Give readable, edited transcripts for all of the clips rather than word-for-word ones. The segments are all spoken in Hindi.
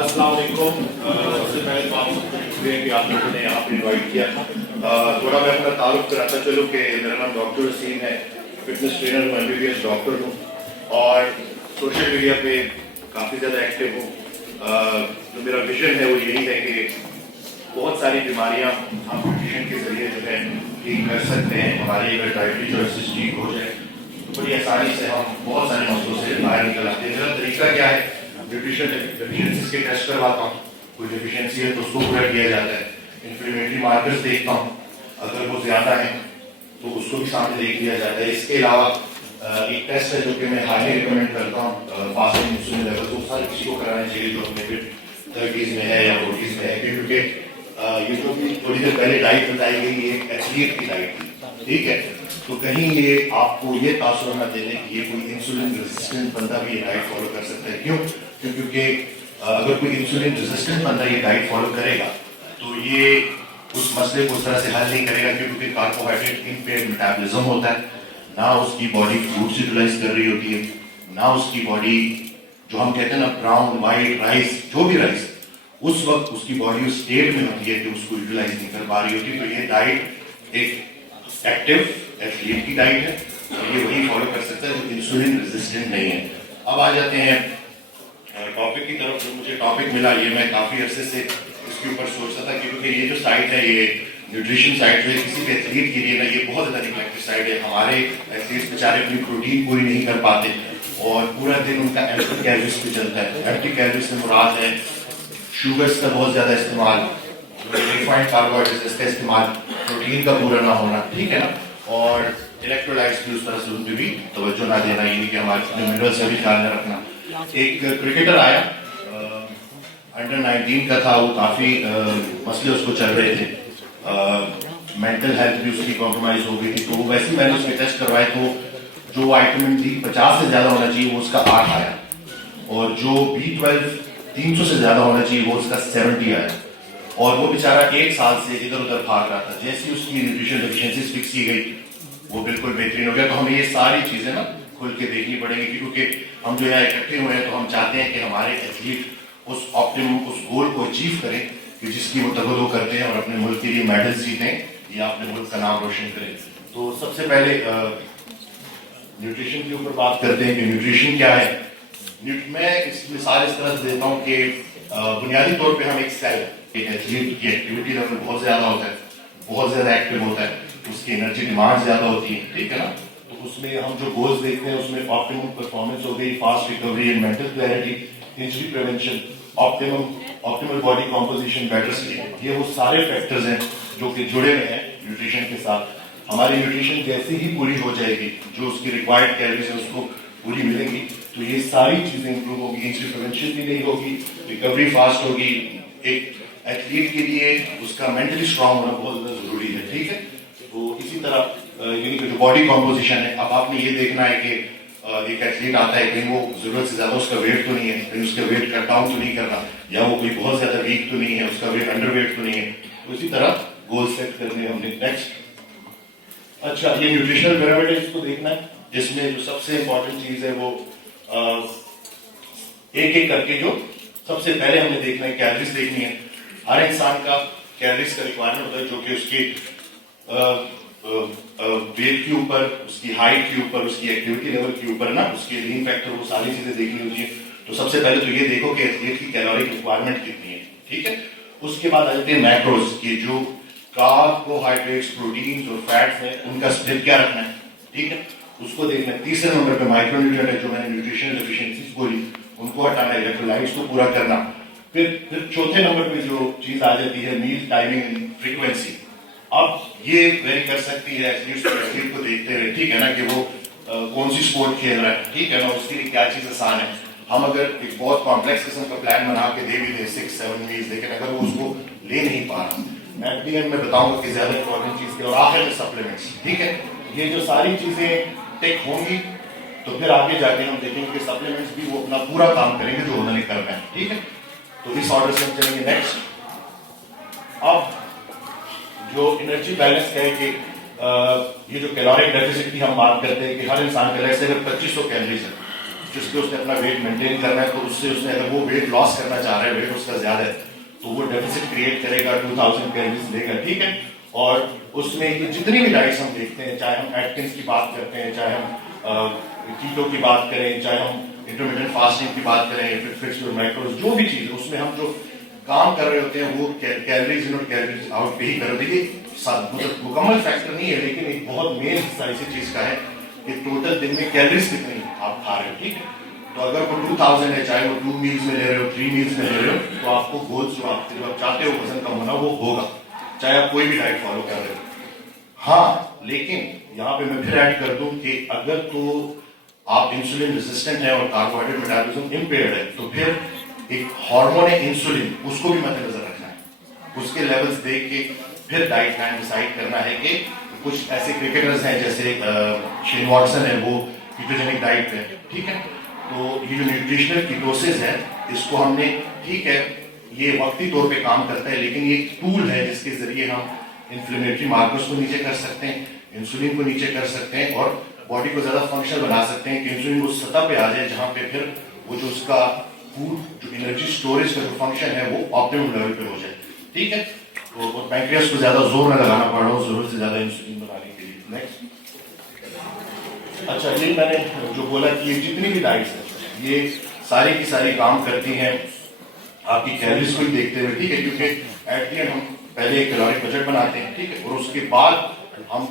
अस्सलाम वालेकुम। सबसे पहले तो आप सबको शुक्रिया कि आप लोगों ने यहाँ पे इन्वाइट किया। थोड़ा मैं अपना ताल्लुक कराता चलूँ कि मेरा नाम डॉक्टर वसीम है, फिटनेस ट्रेनर हूँ, MBBS डॉक्टर हूँ और सोशल मीडिया पे काफ़ी ज़्यादा एक्टिव हूँ। जो मेरा विजन है वो यही है कि बहुत सारी बीमारियाँ हम न्यूट्रिशन के जरिए जो है ठीक कर सकते हैं। हमारी अगर डाइटरी चॉइसेस ठीक हो जाए तो बड़ी आसानी से हम बहुत सारे मसलों से बाहर निकल आते हैं। मेरा तरीका क्या है, न्यूट्रिशन डेफिशिएंसीज के टेस्ट करवाता हूँ, कोई डेफिशिएंसी है तो उसको पूरा किया जाता है। इन्फ्लेमेटरी मार्कर्स देखता हूँ, अगर वो ज़्यादा है तो उसको भी सामने देख लिया जाता है। इसके अलावा एक टेस्ट है जो कि मैं हाईली रिकमेंड करता हूँ, फास्टिंग इंसुलिन लेवल, तो सारे किसी को कराना चाहिए जो अपने 30s में है या 40s में है, क्योंकि ये जो भी थोड़ी देर पहले डाइट बताई गई ये एथलीट की डाइट थी, ठीक है। तो कहीं ये आपको ये तासुर न देने कि ये कोई इंसुलिन रेजिस्टेंट बंदा भी ये डाइट फॉलो कर सकता है। क्यों? क्योंकि अगर कोई इंसुलिन रेजिस्टेंट बंदा ये डाइट फॉलो करेगा तो ये उस मसले को उस तरह से हल नहीं करेगा, क्योंकि कार्बोहाइड्रेट इम्पेयर्ड मेटाबॉलिज्म होता है, ना उसकी बॉडी फ्रूट्स यूटिलाइज कर रही होती है, ना उसकी बॉडी जो हम कहते हैं ना ब्राउन वाइट राइस, जो भी राइस, उस वक्त उसकी बॉडी उस स्टेट में होती है कि उसको यूटिलाइज नहीं कर पा रही होती। तो ये डाइट एक एक्टिव एथलीट की डाइट है और ये वही फॉलो कर सकता है जो इंसुलिन रेजिस्टेंट नहीं है। अब आ जाते हैं टॉपिक की तरफ। जो मुझे टॉपिक मिला ये मैं काफ़ी अरसे से इसके ऊपर सोचता था, क्योंकि ये जो साइट है ये न्यूट्रिशन साइट जो है किसी भी एथलीट के लिए ना ये बहुत ज़्यादा निगलेक्टेड साइट है। हमारे एथलीट्स बेचारे अपनी प्रोटीन पूरी नहीं कर पाते और पूरा दिन उनका एम्प्टी कैलोरीज पे चलता है। एम्प्टी कैलोरीज से मुराद है शुगर्स का बहुत ज़्यादा इस्तेमाल, रिफाइंड कार्बोहाइड्रेट्स का इस्तेमाल, प्रोटीन का पूरा ना होना, ठीक है ना, और इलेक्ट्रोलाइट्स की उस तरह से उन पर भी तवज्जो ना देना, ये कि हमारे मिनरल्स का भी ख्याल न रखना। एक क्रिकेटर आया अंडर 19 का था, वो काफ़ी मसले उसको चल रहे थे, मेंटल हेल्थ भी उसकी कॉम्प्रोमाइज हो गई थी। तो वैसे मैंने उसके टेस्ट करवाए तो जो विटामिन डी 50 से ज़्यादा होना चाहिए वो उसका 8 आया, और जो B12 300 से ज़्यादा होना चाहिए वो उसका 70 आया, और वो बेचारा 1 साल से इधर उधर भाग रहा था। जैसे ही उसकी न्यूट्रिशन डेफिशिएंसीज फिक्स की गई वो बिल्कुल बेहतरीन हो गया। तो हमें ये सारी चीज़ें ना खुल के देखनी पड़ेगी, क्योंकि हम जो यहाँ इकट्ठे हुए हैं तो हम चाहते हैं कि हमारे एथलीट उस ऑप्टिमम उस गोल को अचीव करें कि जिसकी वो तवज्जो करते हैं और अपने मुल्क के लिए मेडल जीतें या अपने मुल्क का नाम रोशन करें। तो सबसे पहले न्यूट्रिशन के ऊपर बात करते हैं कि न्यूट्रिशन क्या है। मैं इस मिसाल इस तरह से देता हूँ कि बुनियादी तौर पे हम एक सेल, एक एथलीट की एक्टिविटी लेवल बहुत ज़्यादा होता है, बहुत ज़्यादा एक्टिव होता है, उसकी एनर्जी डिमांड ज़्यादा होती है, ठीक है ना। तो उसमें हम जो गोल्स देखते हैं उसमें ऑप्टिमम परफॉर्मेंस हो गई, fast recovery and mental clarity, injury prevention, optimal body composition, better sleep, ये वो सारे फैक्टर्स हैं जो कि जुड़े हुए हैं न्यूट्रिशन के साथ। हमारी न्यूट्रिशन जैसे ही पूरी हो जाएगी, जो उसकी रिक्वायर्ड कैलोरीज है उसको पूरी मिलेंगी, तो ये सारी चीजें इंप्रूव होगी, इंजरी प्रिवेंशन भी नहीं होगी, रिकवरी फास्ट होगी। एक एथलीट के लिए उसका मेंटली स्ट्रांग होना बहुत ज़्यादा जरूरी है, ठीक है। तो इसी तरह यानी कि जो बॉडी कॉम्पोजिशन है, अब आपने ये देखना है कि एक एथलीट आता है, कहीं वो जरूरत से ज्यादा उसका वेट तो नहीं है, कहीं उसका वेट कट डाउन तो नहीं करना, या वो कोई बहुत ज्यादा वीक तो नहीं है, उसका वेट अंडर वेट तो नहीं है। तो इसी तरह गोल सेट करने हमने। नेक्स्ट, अच्छा, ये न्यूट्रिशनल पिरामिड है, इसको देखना है, जिसमें जो सबसे इंपॉर्टेंट चीज है वो एक एक करके जो सबसे पहले हमने देखना है कैलोरीज देखनी है। हर इंसान का कैलोरीज का रिक्वायरमेंट होता है जो कि उसकी वेट के ऊपर, उसकी हाइट के ऊपर, उसकी एक्टिविटी लेवल के ऊपर ना, उसके लीन फैक्टर, वो सारी चीजें देखनी होती है। तो सबसे पहले तो ये देखो कि एथलीट की कैलोरी रिक्वायरमेंट कितनी है, ठीक है। उसके बाद आ जाते हैं मैक्रोज, के जो कार्बोहाइड्रेट्स, प्रोटीन्स और फैट्स हैं उनका स्प्लिट क्या रखना है, ठीक है, उसको देखना है। तीसरे नंबर पे माइक्रोन्यूट्रिएंट है, जो मैंने न्यूट्रिशनल डेफिशिएंसीज बोली उनको हटाना है, इलेक्ट्रोलाइट्स को पूरा करना। फिर चौथे नंबर पे जो चीज आ जाती है मील टाइमिंग फ्रीक्वेंसी। अब ये वेरी कर सकती है एथलीट को देखते हुए, ठीक है ना, कि वो कौन सी स्पोर्ट खेल रहा है, ठीक है ना, उसके लिए क्या चीज आसान है। हम अगर एक बहुत कॉम्प्लेक्स किस्म का प्लान बना के दे भी दें 6-7 मील्स, लेकिन अगर वो उसको ले नहीं पा रहा, मैं एट द एंड में बताऊंगा कि ज्यादा इंपॉर्टेंट चीज के, और आखिर में सप्लीमेंट्स, ठीक है। ये जो सारी चीजें टिक होंगी तो फिर आगे जाके हम देखेंगे कि सप्लीमेंट्स भी वो अपना पूरा काम करेंगे जो उन्होंने करना है, ठीक है। तो इस ऑर्डर से हम चलेंगे। नेक्स्ट, अब जो एनर्जी बैलेंस है कि ये जो कैलोरिक डेफिसिट की हम बात करते हैं कि हर इंसान का अगर 2500 कैलोरीज है, जिसके उसने अपना वेट मेंटेन करना है, तो उससे उसने अगर वो वेट लॉस करना चाह रहा है, वेट उसका ज्यादा है, तो वो डेफिसिट क्रिएट करेगा, 2000 कैलोरीज लेगा, ठीक है। और उसमें जितनी भी डाइट्स हम देखते हैं, चाहे हम एटकिंस की बात करते हैं, चाहे हम कीटो की बात करें, चाहे हम इंटरमिटेंट फास्टिंग की बात करें, फिक्स योर मैक्रोज, जो भी चीज है उसमें हम जो काम कर रहे होते हैं वो कैलोरीज इन और कैलोरीज आउट पे ही कर रहे हैं। मतलब मुकम्मल फैक्टर नहीं है, लेकिन एक बहुत मेन हिस्सा इसी चीज का है कि टोटल दिन में कैलोरीज कितनी आप खा रहे हो, ठीक है। तो अगर वो 2000 है, चाहे वो 2 मील्स में ले रहे हो, 3 मील्स में ले रहे हो, तो आपको गोल्स जो आप चाहते हो वजन कम होना, वो होगा, चाहे आप कोई भी डाइट फॉलो कर रहे हो। हाँ, लेकिन यहाँ पे मैं फिर ऐड कर दूं कि अगर तो आप इंसुलिन रेजिस्टेंट है और कार्बोहाइड्रेट मेटाबॉलिज्म इम्पेयर्ड है, तो फिर एक हार्मोन है इंसुलिन, उसको भी मद्देनजर रखना है, उसके लेवल्स देख के फिर डाइट प्लान डिसाइड करना है। कि कुछ ऐसे क्रिकेटर्स हैं जैसे शेन वॉटसन है, वो कीटोजेनिक डाइट पे, ठीक है। तो ये जो न्यूट्रिशनल कीटोसिस है, इसको हमने, ठीक है, ये वक्ती तौर पे काम करता है, लेकिन ये एक टूल है जिसके जरिए हम इन्फ्लेमेटरी मार्कर्स को नीचे कर सकते हैं, इंसुलिन को नीचे कर सकते हैं और बॉडी को ज्यादा फंक्शनल बना सकते हैं कि इंसुलिन उस सतह पे आ जाए जहां पे फिर वो जो उसका फूड जो एनर्जी स्टोरेज का जो फंक्शन है वो ऑप्टिमम लेवल पे हो जाए, ठीक है। तो पैंक्रियास को ज्यादा जोर न लगाना पड़ रहा हो जरूरत से ज्यादा इंसुलिन बनाने के लिए। नेक्स्ट, अच्छा, ये मैंने जो बोला कि ये जितनी भी डाइट्स है ये सारी की सारी काम करती हैं आपकी कैलोरीज को ही देखते हुए, ठीक है, क्योंकि एट द एंड हम पहले एक कैलोरी बजट बनाते हैं, ठीक है, और उसके बाद हम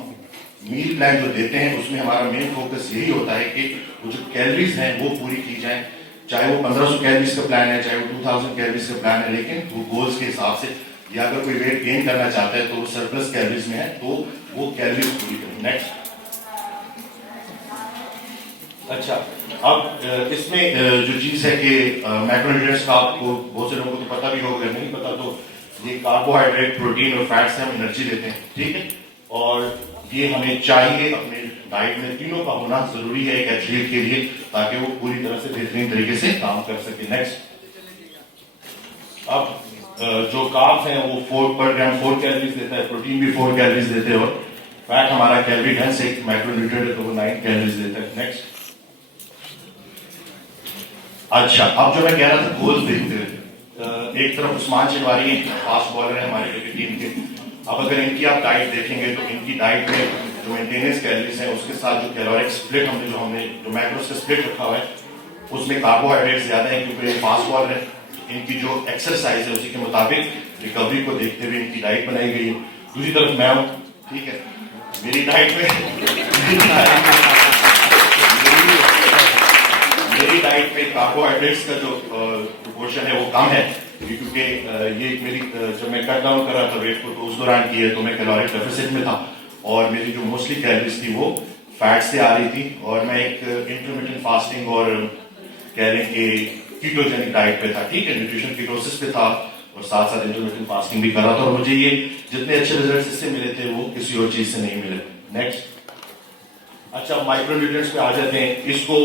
मील प्लान जो देते हैं उसमें हमारा मेन फोकस यही होता है कि वो जो कैलोरीज हैं वो पूरी की जाए, चाहे वो 1500 कैलोरीज का प्लान है, चाहे वो 2000 कैलोरीज का प्लान है, लेकिन वो गोल्स के हिसाब से, या अगर कोई वेट गेन करना चाहता है तो वो सरप्लस कैलोरीज में है तो वो कैलोरीज पूरी करें। नेक्स्ट, अच्छा, अब इसमें जो चीज है कि मैक्रोन्यूट्रिएंट्स का आपको बहुत से लोगों को तो पता भी होगा, नहीं पता तो ये कार्बोहाइड्रेट, प्रोटीन और फैट से हम एनर्जी लेते हैं, ठीक है, और ये हमें चाहिए अपने डाइट में, तीनों का होना जरूरी है एक एथलीट के लिए, ताकि वो पूरी तरह से बेहतरीन तरीके से काम कर सके। नेक्स्ट, अब जो कार्ब्स हैं वो 4 पर ग्राम 4 कैलोरीज देता है, प्रोटीन भी 4 कैलोरीज देते हैं, और फैट हमारा कैलोरी डेंस एक मैक्रोन्यूट्रिएंट है तो वो 9 कैलोरीज देता है। नेक्स्ट, अच्छा, अब जो मैं कह रहा था गोल देखते हुए, एक तरफ उस्मान शनवारी फास्ट बॉलर है हमारी क्रिकेट टीम के, अब अगर इनकी आप डाइट देखेंगे तो इनकी डाइट में जो मेंटेनेंस कैलोरीज है उसके साथ जो कैलोरिक स्प्लिट हमने जो मैक्रोस का स्प्लिट रखा हुआ है उसमें कार्बोहाइड्रेट ज्यादा है, क्योंकि ये फास्ट बॉलर है। इनकी जो एक्सरसाइज है उसी के मुताबिक रिकवरी को देखते हुए इनकी डाइट बनाई गई है। दूसरी तरफ मैं हूँ, ठीक है, मेरी डाइट में कार्बोहाइड्रेट्स का जो प्रोपोर्शन है वो कम है, क्योंकि ये मेरी जब मैं कट डाउन कर रहा था वेट को तो उस दौरान की है तो मैं कैलोरिक डेफिसिट में था, और मेरी जो मोस्टली कैलोरीज थी वो फैट से आ रही थी, और मैं एक इंटरमिटेंट फास्टिंग और कह लें कि कीटोजेनिक डाइट पे था, ठीक है, न्यूट्रिशन कीटोसिस पे था, और साथ साथ इंटरमिटेंट फास्टिंग भी कर रहा था, और मुझे ये जितने अच्छे रिजल्ट इससे मिले थे वो किसी और चीज से नहीं मिले। नेक्स्ट, अच्छा, माइक्रोन्यूट्रिएंट्स पे आ जाते हैं, इसको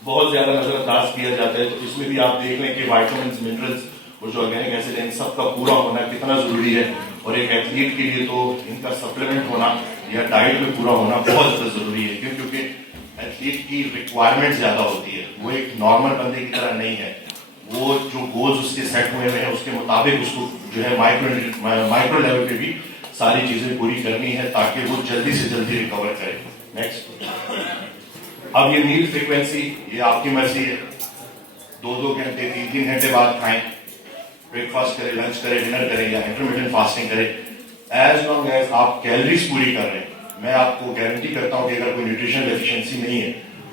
बहुत ज्यादा नजरअंदाज किया जाता है, तो इसमें भी आप देख लें कि वाइटामिन, मिनरल्स और जो ऑर्गेनिक एसिड है इन सबका पूरा होना कितना जरूरी है, और एक एथलीट के लिए तो इनका सप्लीमेंट होना या डाइट में पूरा होना बहुत ज्यादा जरूरी है, क्योंकि एथलीट की रिक्वायरमेंट ज्यादा होती है, वो एक नॉर्मल बंदे की तरह नहीं है, वो जो गोल्स उसके सेट हुए हैं उसके मुताबिक उसको जो है माइक्रो लेवल पे भी सारी चीजें पूरी करनी है ताकि वो जल्दी से जल्दी रिकवर करे। नेक्स्ट, अब ये मील फ्रीक्वेंसी ये आपकी मर्जी है, 2-2 घंटे 3-3 घंटे बाद खाएं, ब्रेकफास्ट करें, लंच करें, डिनर करें या इंटरमिटेंट फास्टिंग करें, एज लॉन्ग एज आप कैलोरीज पूरी कर रहे हैं। मैं आपको गारंटी करता हूं कि अगर कोई न्यूट्रिशन डेफिशिएंसी नहीं है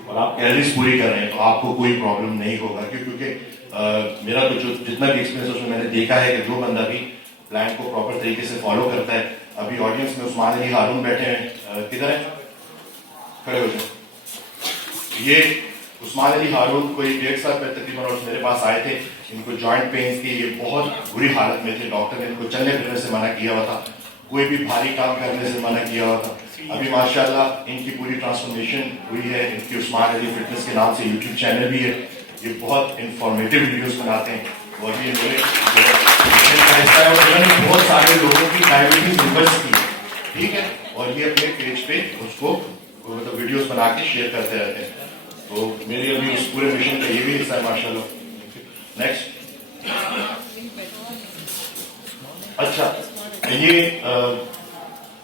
और आप कैलोरीज पूरी कर रहे हैं तो आपको कोई प्रॉब्लम नहीं होगा, क्योंकि मेरा तो जो जितना भी एक्सपीरियंस उसमें मैंने देखा है कि जो बंदा भी प्लान को प्रॉपर तरीके से फॉलो करता है, अभी ऑडियंस में उस्मान अली हारून बैठे हैं, किधर है, खड़े हो जाए, ये उस्मान अली हारून कोई 1.5 साल पहले तकरीबन मेरे पास आए थे, इनको जॉइंट पेन की ये बहुत बुरी हालत में थे, डॉक्टर ने इनको चलने फिरने से मना किया हुआ था, कोई भी भारी काम करने से मना किया हुआ था। अभी माशाल्लाह इनकी पूरी ट्रांसफॉर्मेशन हुई है, इनकी उस्मान अली फिटनेस के नाम से यूट्यूब चैनल भी है, ये बहुत इंफॉर्मेटिव वीडियोस बनाते हैं, और ये बहुत सारे लोगों की डायबिटीज रिवर्स की है, ठीक है, और ये अपने पेज पे उसको मतलब वीडियोस बना के शेयर करते रहते हैं। तो मेरी अभी उस पूरे मिशन का ये भी हिस्सा है माशाल्लाह। नेक्स्ट। अच्छा, ये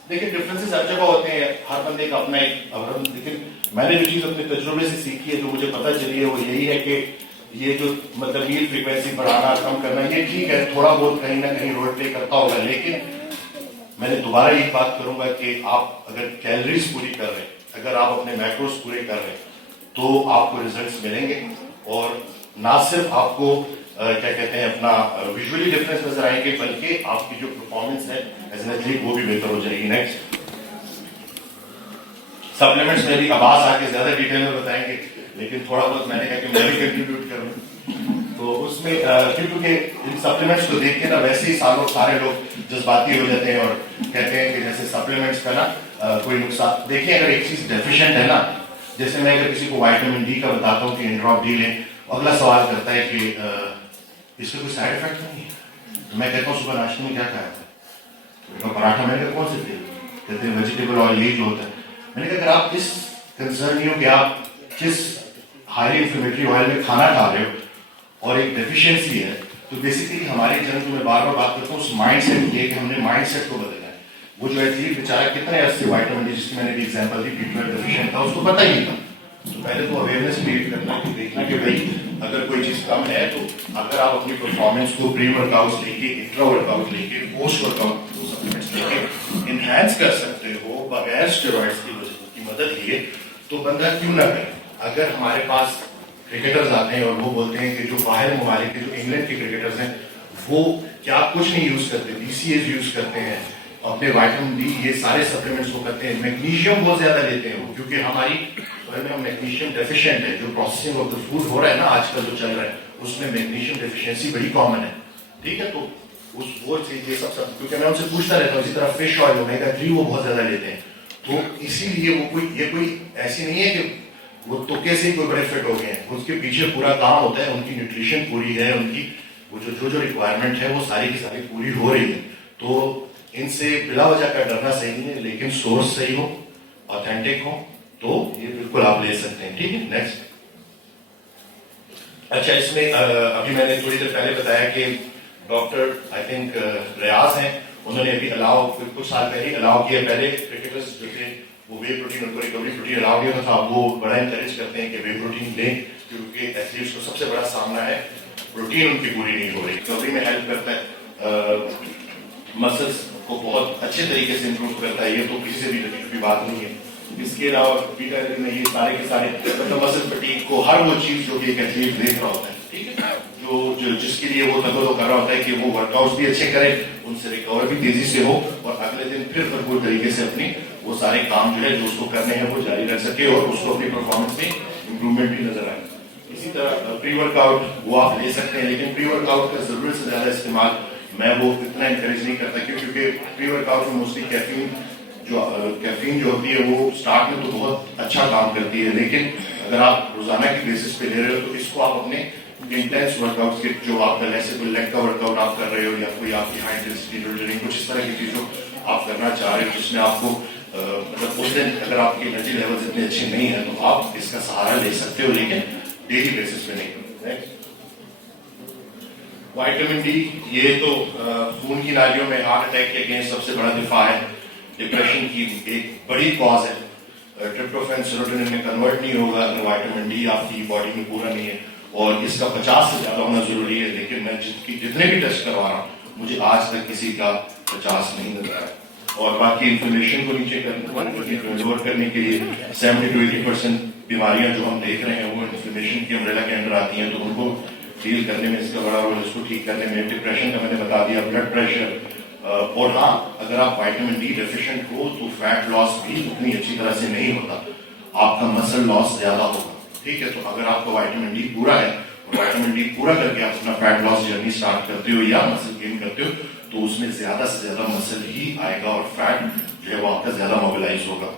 देखिए डिफरेंसेस हर जगह होते हैं, हर बंदे का अपना एक अवरम, लेकिन मैंने जो चीज अपने तजुर्बे से सीखी है, जो मुझे पता चली है, वो यही है कि ये जो मतलब मील फ्रीक्वेंसी बढ़ाना कम करना ये ठीक है, थोड़ा बहुत कहीं ना कहीं रोल प्ले करता होगा, लेकिन मैंने दोबारा एक बात करूंगा कि आप अगर कैलोरीज पूरी कर रहे हैं, अगर आप अपने मैक्रोस पूरे कर रहे हैं, तो आपको रिजल्ट्स मिलेंगे और ना सिर्फ आपको क्या कहते हैं अपना विजुअली डिफरेंस नजर आएंगे, बल्कि आपकी जो परफॉर्मेंस है एज एन एथलीट वो भी बेहतर हो जाएगी। नेक्स्ट। सप्लीमेंट्स में भी अब्बास आके ज्यादा डिटेल में बताएंगे, लेकिन थोड़ा बहुत मैंने कहा कि मैं भी कंट्रीब्यूट करूं, तो उसमें क्योंकि इन सप्लीमेंट्स को देख के ना वैसे ही सारे लोग जज्बाती हो जाते हैं और कहते हैं कि जैसे सप्लीमेंट्स का ना कोई नुकसान। देखिए, अगर एक चीज डेफिशिएंट है ना, जैसे मैं अगर किसी को विटामिन डी का बताता हूँ कि इंड्रॉप डी लें, अगला सवाल करता है कि इसका कोई साइड इफेक्ट नहीं है, तो मैं कहता हूँ सुबह नाश्ते में क्या खाया था, तो पराठा, मैंने कहा कौन से तेल, कहते हैं वेजिटेबल ऑयल, यही जो होता है। मैंने कहा अगर आप इस कंसर्न नहीं हो कि आप किस हाईली इंफ्लेमेटरी ऑयल में खाना खा रहे हो और एक डेफिशिएंसी है, तो बेसिकली हमारे जन को मैं बार बार बात करता हूँ उस माइंड सेट ये कि हमने माइंड सेट को बदलना है। वो जो एथलीट बेचारा कितने अर्से विटामिन डी, जिसकी मैंने भी एग्जांपल दी, B12 डेफिशिएंट था, उसको पता ही नहीं था। तो पहले तो अवेयरनेस क्रिएट करना कि देखना कि भाई अगर कोई चीज कम है, तो अगर आप अपनी परफॉर्मेंस को प्री वर्कआउट लेके, इंट्रा वर्कआउट लेके, पोस्ट वर्कआउट सप्लीमेंट्स लेके इनहैंस कर सकते हो बगैर स्टेरॉइड्स की मदद लिए, तो बंदा क्यों ना करे। अगर हमारे पास क्रिकेटर्स आते हैं और वो बोलते हैं कि जो बाहर ममालिक के, जो इंग्लैंड के क्रिकेटर्स हैं, वो क्या कुछ नहीं यूज करते, BCAs यूज करते हैं, अपने विटामिन डी, ये सारे सप्लीमेंट्स को करते हैं, मैग्नीशियम बहुत ज्यादा लेते हैं वो, क्योंकि हमारी मैग्नीशियम डेफिशिएंट है। जो प्रोसेसिंग ऑफ द फूड हो रहा है ना आजकल जो चल रहा है, उसमें मैग्नीशियम डेफिशिएंसी बड़ी कॉमन है, ठीक है। तो उस वो चीज ये सब क्योंकि मैं उनसे पूछता रहता हूँ, इसी तरह फिश ऑयल, ओमेगा 3 वो बहुत ज्यादा लेते हैं, तो इसीलिए वो ये कोई ऐसी नहीं है कि वो तुक्के से ही कोई बड़े फिट हो गए हैं, उसके पीछे पूरा काम होता है, उनकी न्यूट्रिशन पूरी है, उनकी वो जो रिक्वायरमेंट है वो सारी की सारी पूरी हो रही है। तो इनसे बिला वजह का डरना सही नहीं है, लेकिन सोर्स सही हो, ऑथेंटिक हो, तो ये बिल्कुल आप ले सकते हैं, ठीक है। नेक्स्ट। अच्छा, इसमें अभी मैंने थोड़ी देर पहले बताया कि डॉक्टर आई थिंक रियाज हैं, उन्होंने अभी अलाउ कुछ साल पहले अलाउ किया, पहले क्रिकेटर्स जो थे वो वे प्रोटीन, उनको रिकवरी प्रोटीन अलाउ किया था, वो बड़ा इंकरेज करते हैं कि वे प्रोटीन लें, क्योंकि एथलीट्स को सबसे बड़ा सामना है प्रोटीन उनकी पूरी नहीं हो रही। रिकवरी में हेल्प करता है, मसल्स को बहुत अच्छे तरीके से इंप्रूव करता है, ये तो किसी से भी की बात नहीं है। इसके अलावा बीटा में ये सारे के सारे मतलब मसल फटीग को, हर वो चीज जो कि एक एथलीट देख रहा होता है, ठीक है, जो जिसके लिए वो तगड़ो कर रहा होता है कि वो वर्कआउट भी अच्छे करे, उनसे रिकवर भी तेजी से हो और अगले दिन फिर भरपूर तरीके से अपनी वो सारे काम जो है जो उसको करने हैं वो जारी रख सके और उसको अपनी परफॉर्मेंस में इंप्रूवमेंट भी नजर आए। इसी तरह प्री वर्कआउट वो आप ले सकते हैं, लेकिन प्री वर्कआउट का जरूरत से ज्यादा इस्तेमाल मैं वो इतना इंकरेज नहीं करता, क्योंकि प्री वर्कआउट में मोस्टली कैफीन जो होती है वो स्टार्ट में तो बहुत अच्छा काम करती है, लेकिन अगर आप रोजाना की बेसिस पे ले रहे हो तो इसको आप अपने इंटेंस वर्कआउट के जो आप कर, ऐसे कोई लेग का वर्कआउट आप कर रहे हो या कोई आपकी हाई इंटेंसिटी बिल्डिंग, कुछ इस तरह की चीजों आप करना चाह रहे हो जिसमें आपको मतलब उस दिन अगर आपके एनर्जी लेवल इतने अच्छे नहीं है तो आप इसका सहारा ले सकते हो, लेकिन डेली बेसिस पे नहीं। विटामिन डी, ये तो खून की नालियों में हार्ट अटैक के अगेंस्ट सबसे बड़ा दिफा है, डिप्रेशन की एक बड़ी कॉज है। ट्रिप्टोफैन सेरोटोनिन में कन्वर्ट नहीं होगा अगर विटामिन डी आपकी बॉडी में पूरा नहीं है, और इसका 50 से ज्यादा होना जरूरी है, लेकिन मैं जितने भी टेस्ट करवा रहा हूँ मुझे आज तक किसी का 50 नहीं नजर आया। और बाकी इन्फ्लेमेशन को नीचे करने के लिए 70 to 80% बीमारियां जो हम देख रहे हैं वो इन्फ्लेमेशन की अम्ब्रेला के अंडर आती हैं, तो उनको डील करने में इसका बड़ा रोल, इसको ठीक करने में। डिप्रेशन का मैंने बता दिया, ब्लड प्रेशर, और हाँ, अगर आप विटामिन डी डेफिशिएंट हो तो फैट लॉस भी उतनी अच्छी तरह से नहीं होता, आपका मसल लॉस ज्यादा होगा, ठीक है। तो अगर आपका विटामिन डी पूरा है, विटामिन डी पूरा करके आप अपना फैट लॉस जर्नी स्टार्ट करते हो या मसल गेन करते हो, तो उसमें ज्यादा से ज्यादा मसल ही आएगा और फैट जो है वो आपका ज्यादा मोबिलाइज होगा।